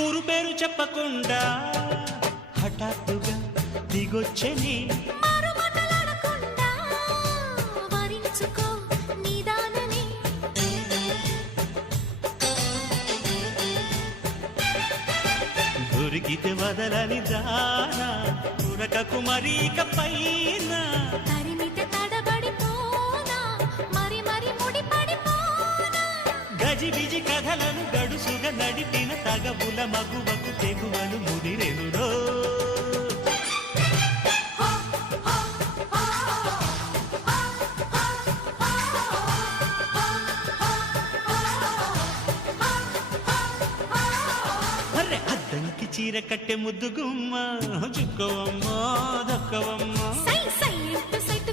ఊరు పేరు చెప్పకుండా హఠాత్తుగా దిగొచ్చని దొరికితే వదలని దానా ఉరకకు మరీక పైన తరిమితే తడబడిపోనా మరి మరి ముడిపడిపోనా గజిబిజి కథలను గడుసుగా నడిపిన తగవుల మగువకు తెగువలు ముదిరెనురో అద్దంకి చీర కట్టె ముద్దు గుమ్మ చుక్కవమ్మ దక్కవమ్మ సై సై సైటు